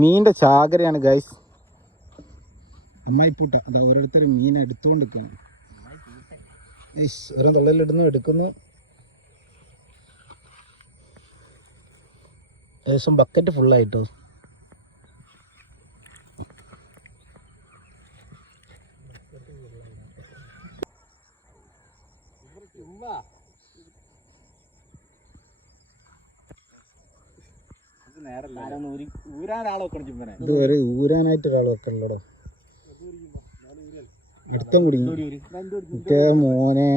മീനിന്റെ ചാകരയാണ് ഗൈസ്. അമ്മായിപ്പൂട്ട അതാ ഓരോരുത്തർ മീൻ എടുത്തുകൊണ്ട് നിൽക്കുകയാണ്. ഓരോ തൊള്ളയിലിടുന്നു, എടുക്കുന്നു. ഏകദേശം ബക്കറ്റ് ഫുള്ളായിട്ടോ. ഇതുവരെ ഊരാനായിട്ട് ഒരാൾ വെക്കണല്ലോ. അടുത്ത കുടി മോനെ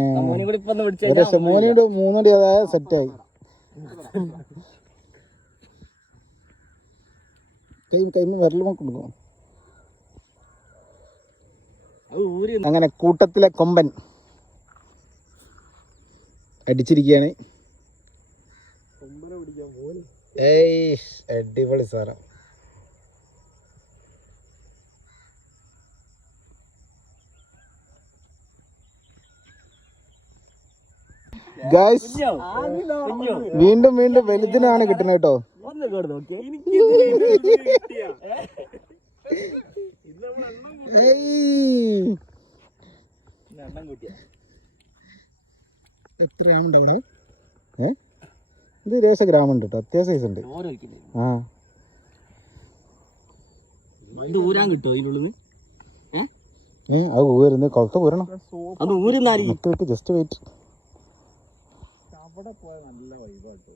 മോനോട് മൂന്നടി അതായ സെറ്റായി. കൈമ വിരലുമ കൊടുക്കും. അങ്ങനെ കൂട്ടത്തിലെ കൊമ്പൻ അടിച്ചിരിക്കുകയാണ്. ഏയ് അടിപൊളി സാറാ. ഗൈസ് വീണ്ടും വീണ്ടും വലുതിനാണ് കിട്ടുന്നത് കേട്ടോ. എത്രയാണ് അവിടെ? ഇത് 20 ഗ്രാം ഉണ്ട് കേട്ടോ, അത്യാവശ്യം സൈസ് ഉണ്ട്. അത് ഊരുന്ന് കൊളത്ത് ഊരണം. Just wait. അവിടെ പോയ നല്ല വൈബാട്ടോ.